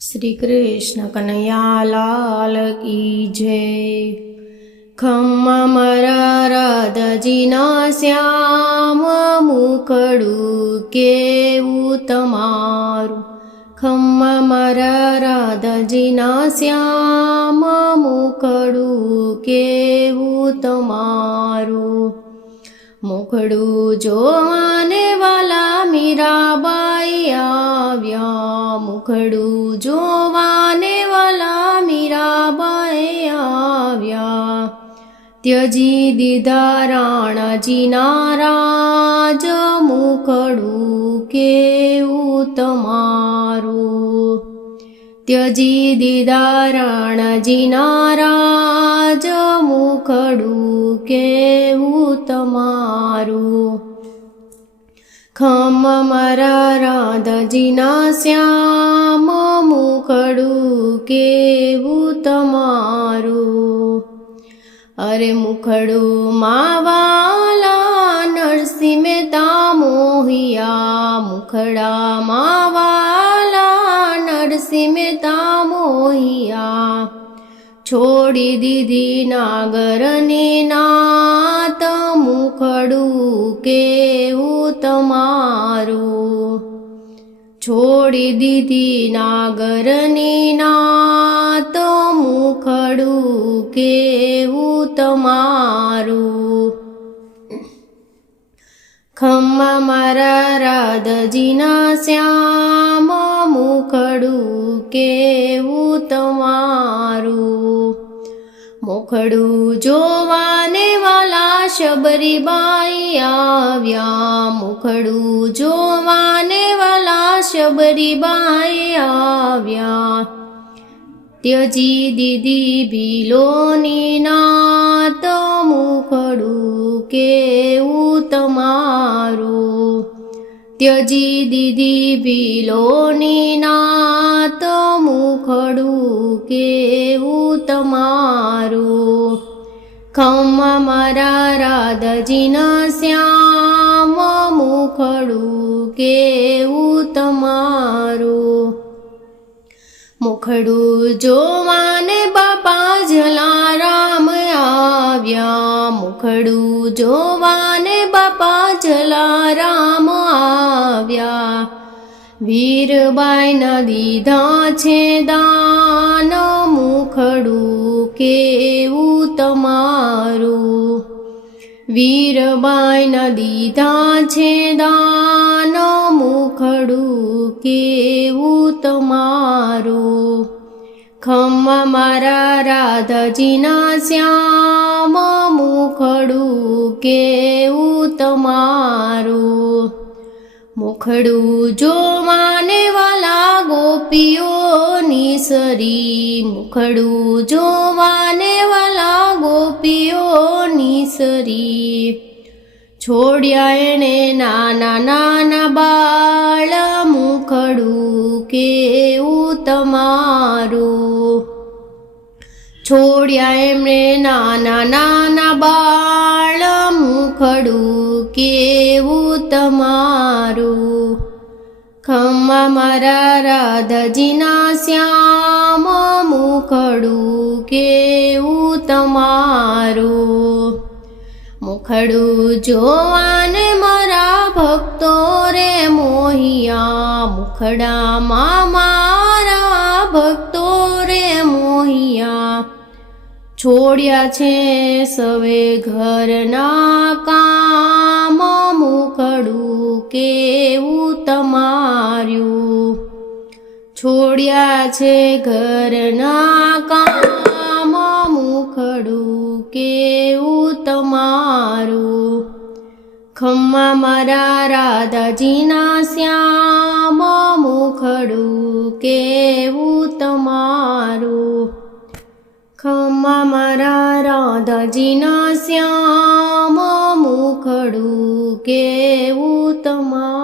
શ્રી કૃષ્ણ કનૈયા લાલ કી જય। ખમ્મા મારા રાધાજીના શ્યામ મુખડું કેવું તમારું। ખમ્મા મારા રાધાજીના શ્યામ મુખડું કેવું તમારું। મુખડું જોવાને વાલા મીરાબાઈ આવ્યા। મુખડું જોવાને વાલા મીરાબાઈ આવ્યા। ત્યજી દીધા રાણાજીના રાજ મુખડું કેવું તમારું। ત્યજી દીધા રાણાજીના રાજ મુખડું કેવું તમારું। ખમ્મા મારા રાધાજીના શ્યામ મુખડું કેવું તમારું। અરે મુખડું માવાલા નરસિંહ મહેતા મોહિયા। મુખડા માવાલા નરસિંહ મહેતા મોહિયા। છોડી દીધી નાગરની નાત મુખડું કેવું તમારું। છોડી દીધી નાગરની નાત મુખડું કેવું તમારું। ખમ્મા મારા રાધાજીના શ્યામ મુખડું કેવું તમારું। મુખડું જોવાને વાલા શબરીબાઈ આવ્યા। મુખડું જોવાને વાલા શબરીબાઈ આવ્યા। ત્યજી દીધી ભીલોની નાત મુખડું કેવું તમારું। ત્યજી દીધી ભીલોની નાત મુખડું કેવું તમારું। ખમ્મા મારા રાધાજીના શ્યામ મુખડું કેવું તમારું। મુખડું જોવાને બાપા જલારામ આવ્યા। મુખડું જોવાને બાપા જલારામ આવ્યા। વીરબાઈના દીધા છે દાન મુખડું કેવું તમારું। વીરબાઈના દીધા છે દાન મુખડું કેવું તમારું। ખમ્મા મારા રાધાજીના શ્યામ મુખડું કેવું તમારું। મુખડું જોવાને વાલા ગોપીઓની સરી। મુખડું જોવાને વાલા ગોપીઓની સરી। છોડ્યા એણે નાના નાના બાળ મુખડું કેવું તમારું। છોડ્યા એમણે નાના નાના બાળ મુખડું કેવું તમારું। ખમ્મા મારા રાધાજીના શ્યામ મુખડું કેવું તમારું। મુખડું જોવાને મારા ભક્તો રે મોહિયા। મુખડામાં મારા ભક્તો રે મોહિયા। છોડ્યા છે સવે ઘરના કામ મુખડું કેવું તમારું। છોડ્યા છે ઘરના કામ મુખડું કેવું તમારું। ખમ્મા મારા રાધાજીના શ્યામ મુખડું કેવું તમારું। ખમ્મા મારા રાધાજીના શ્યામ મુખડું કેવું તમારું।